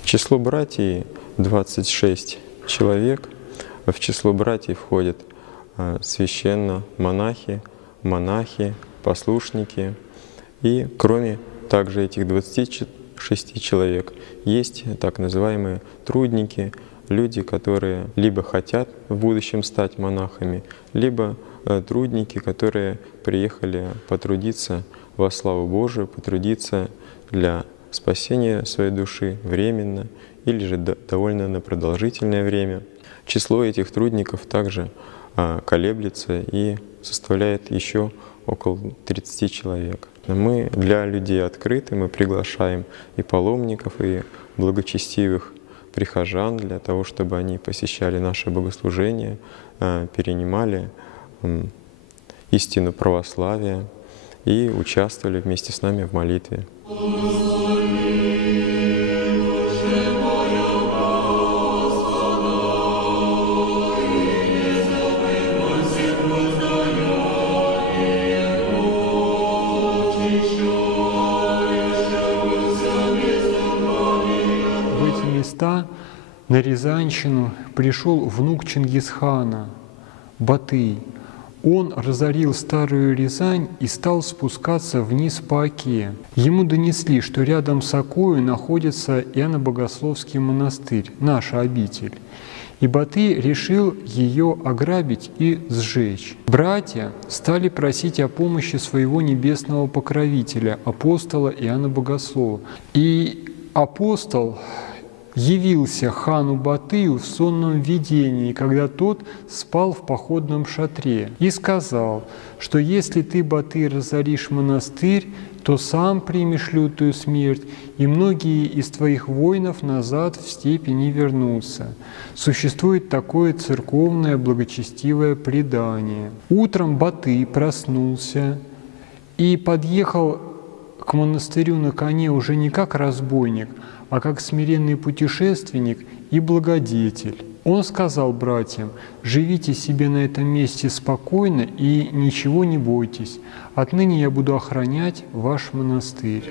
В число братьев 26 человек. В число братьев входят священно-монахи, монахи, послушники. И кроме также этих 26 человек есть так называемые трудники, люди, которые либо хотят в будущем стать монахами, либо трудники, которые приехали потрудиться во славу Божию, потрудиться для спасения своей души временно или же довольно на продолжительное время. Число этих трудников также колеблется и составляет еще около 30 человек. Мы для людей открыты, мы приглашаем и паломников, и благочестивых прихожан для того, чтобы они посещали наше богослужение, перенимали истину православия и участвовали вместе с нами в молитве. В эти места на Рязанщину пришел внук Чингисхана, Батый. Он разорил старую Рязань и стал спускаться вниз по Оке. Ему донесли, что рядом с Окою находится Иоанно-Богословский монастырь, наша обитель. И Батый решил ее ограбить и сжечь. Братья стали просить о помощи своего небесного покровителя, апостола Иоанна Богослова. И апостол явился хану Батыю в сонном видении, когда тот спал в походном шатре, и сказал, что если ты, Батый, разоришь монастырь, то сам примешь лютую смерть, и многие из твоих воинов назад в степи не вернутся. Существует такое церковное благочестивое предание. Утром Батый проснулся и подъехал к монастырю на коне уже не как разбойник, а как смиренный путешественник и благодетель. Он сказал братьям: «Живите себе на этом месте спокойно и ничего не бойтесь. Отныне я буду охранять ваш монастырь».